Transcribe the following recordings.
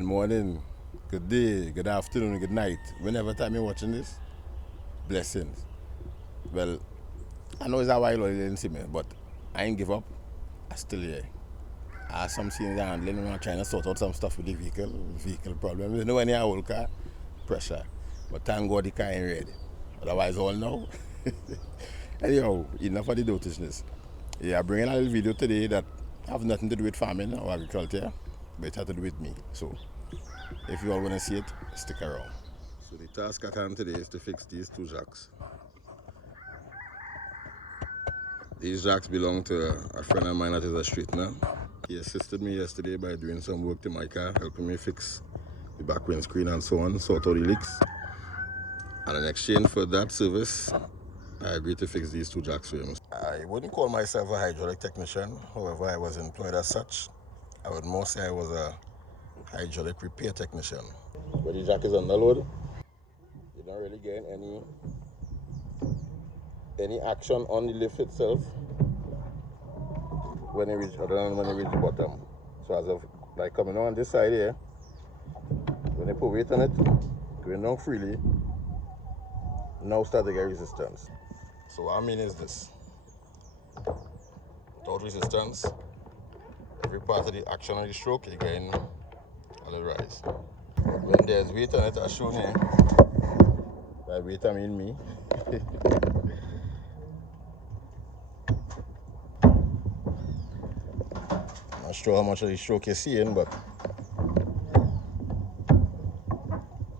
Good morning, good day, good afternoon, good night. Whenever time you're watching this, blessings. Well, I know it's a while you didn't see me, but I ain't give up. I still here. I have some things I'm handling. I'm trying to sort out some stuff with the vehicle problems. You know when you have a whole car, pressure. But thank God the car ain't ready. Otherwise, all now. Anyhow, enough of the dotishness. Yeah, I'm bringing a little video today that have nothing to do with farming or agriculture, but it has to do with me. So, if you all want to see it, stick around. So the task at hand today is to fix these two jacks. These jacks belong to a friend of mine that is a straightener. He assisted me yesterday by doing some work to my car, helping me fix the back windscreen and so on, sort out the leaks. And in exchange for that service, I agreed to fix these two jacks for him. I wouldn't call myself a hydraulic technician, however I was employed as such. I would more say I was a hydraulic repair technician. When the jack is under load, you don't really get any action on the lift itself when you reach, other than when you reach the bottom. So as of like coming on this side here, when you put weight on it, going down freely, now start to get resistance. So what I mean is this: without resistance, every part of the action of the stroke, you're getting a little rise. When there's weight on it, as shown here, by weight I mean me. I'm not sure how much of the stroke you're seeing, but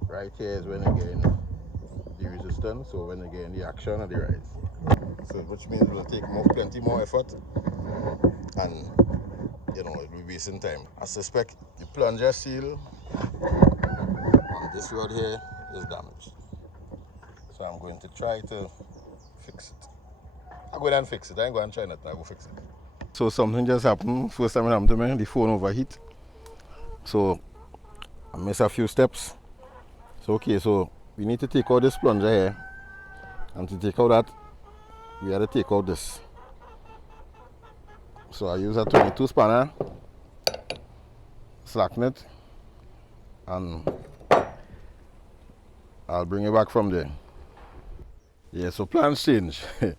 right here is when you're getting the resistance, so when you're getting the action of the rise. So which means it will take plenty more effort, and you know, it will be wasting time. I suspect the plunger seal on this rod here is damaged. So I'm going to try to fix it. I'll go there and fix it. I ain't going to try nothing, I'll go fix it. So something just happened. First time it happened to me, the phone overheat. So I missed a few steps. So okay, so we need to take out this plunger here. And to take out that, we have to take out this. So I use a 22 spanner, slacken it, and I'll bring it back from there. Yeah, so plans change. It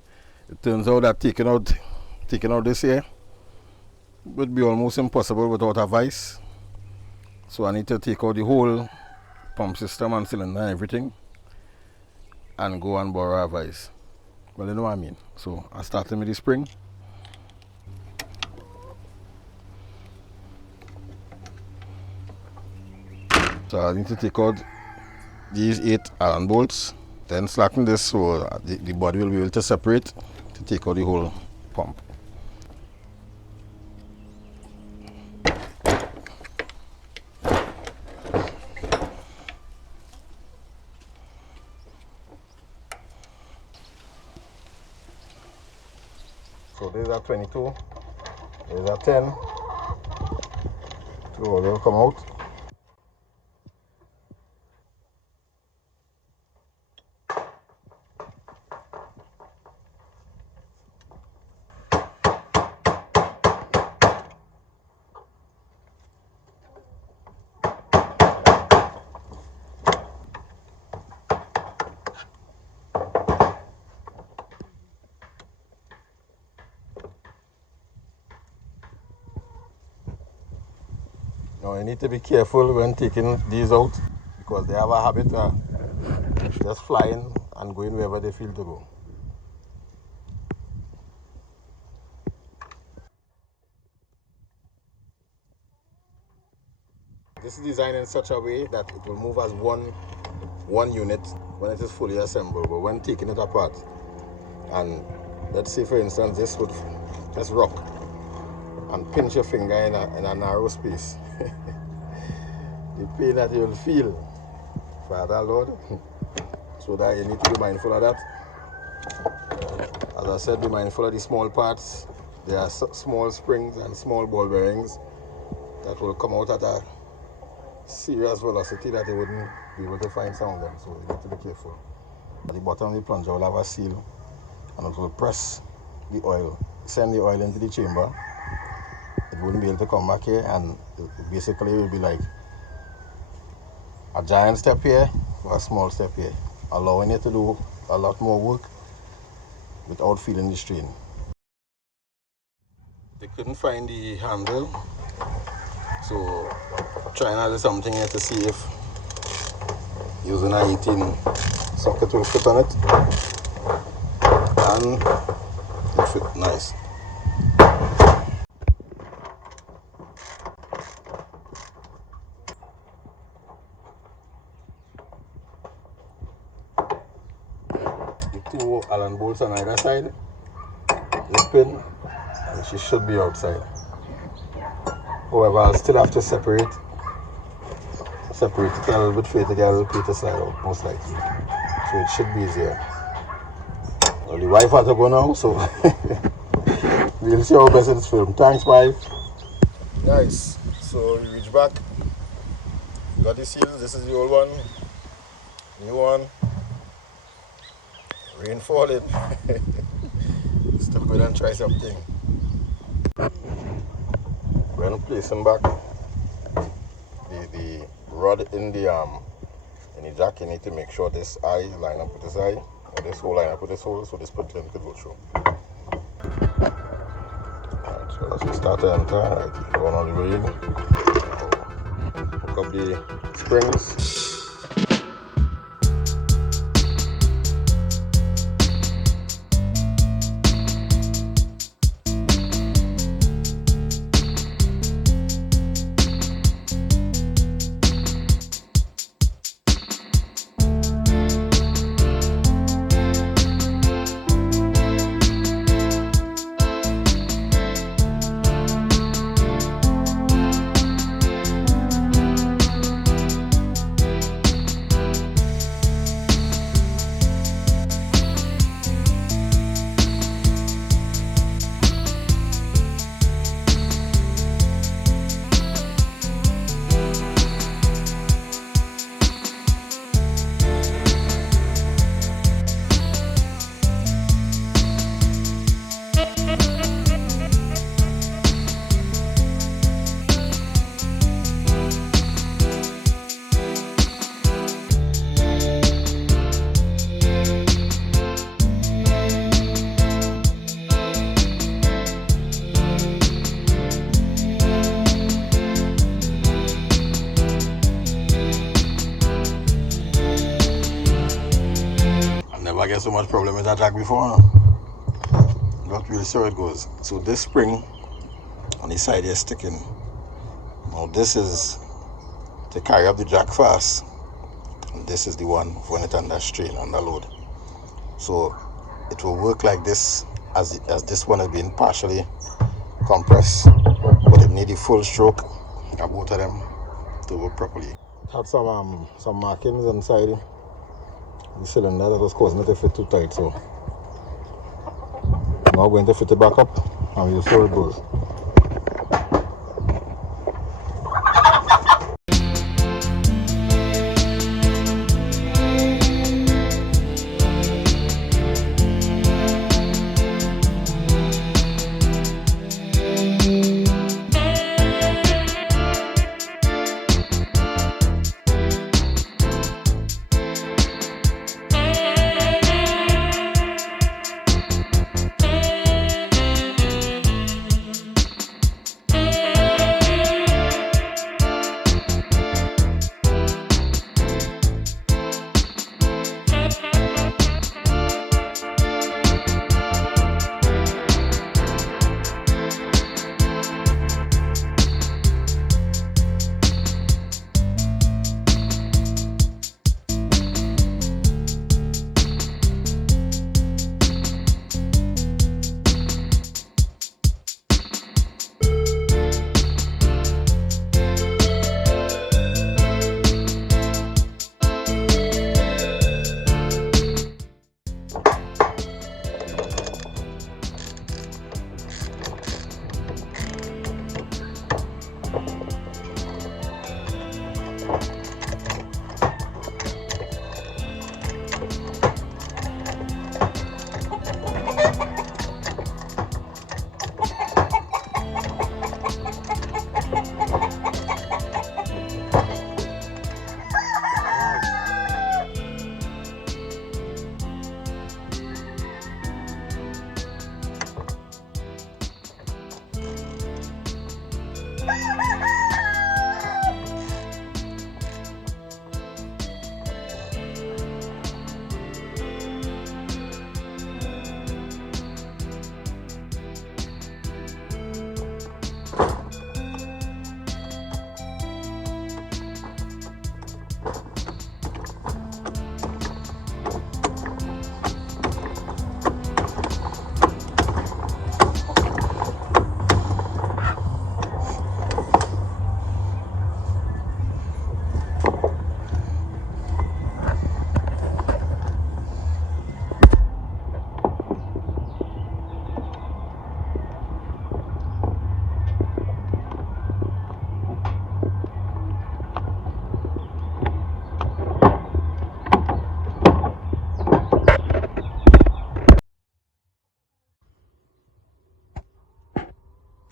turns out that taking out this here would be almost impossible without a vise. So I need to take out the whole pump system and cylinder and everything and go and borrow a vise. Well, you know what I mean. So I started with the spring. So I need to take out these 8 Allen bolts, then slacken this so the body will be able to separate to take out the whole pump. So these are 22, these are 10, so they'll come out. Now you need to be careful when taking these out because they have a habit of just flying and going wherever they feel to go. This is designed in such a way that it will move as one unit when it is fully assembled, but when taking it apart, and let's say for instance this would just rock and pinch your finger in a narrow space. The pain that you will feel, Father Lord. So that you need to be mindful of that. As I said, be mindful of the small parts. There are small springs and small ball bearings that will come out at a serious velocity that you wouldn't be able to find some of them. So you need to be careful. At the bottom of the plunger will have a seal, and it will press the oil, send the oil into the chamber. It wouldn't be able to come back here, and it basically will be like A giant step here or a small step here, allowing you to do a lot more work without feeling the strain. They couldn't find the handle, so trying to do something here to see if using a 18 socket will fit on it, and it fit nice. The two Allen bolts on either side, this pin, and she should be outside. However, I'll still have to separate it a little bit for you to get a little bit to slide out, most likely. So it should be easier. Well, the wife has to go now, so we'll see how best it's filmed. Thanks, wife. Guys, so we reach back. Got the seals. This is the old one, new one. Rain falling. Still go and try something. We're gonna place them back. The rod in the jack, you need to make sure this eye line up with this eye, or this hole line up with this hole, so this pin could go through. Alright, so let's start to enter. Right, going on the way in. Hook up the springs. I get so much problem with that jack before. Not really sure it goes. So this spring on the side is sticking. Now this is to carry up the jack fast, and this is the one when it under strain, under load. So it will work like this as this one is being partially compressed, but it need the full stroke of both of them to work properly. Had some markings inside the cylinder that was causing it to fit too tight, so now I'm going to fit it back up and we'll see how it goes.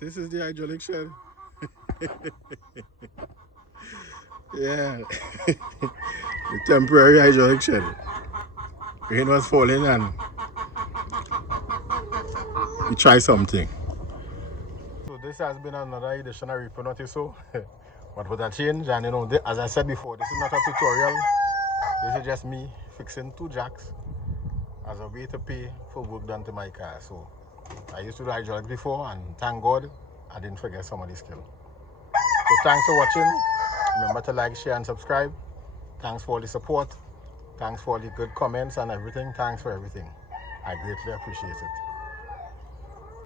this is the hydraulic shed. Yeah. The temporary hydraulic shed. Rain was falling and we try something. So this has been another edition of Reaper Notice So. But with a change, and you know, as I said before, this is not a tutorial. This is just me fixing 2 jacks as a way to pay for work done to my car. So I used to do hydraulic before, and thank God I didn't forget some of the skill. So thanks for watching. Remember to like, share and subscribe. Thanks for all the support. Thanks for all the good comments and everything. Thanks for everything. I greatly appreciate it.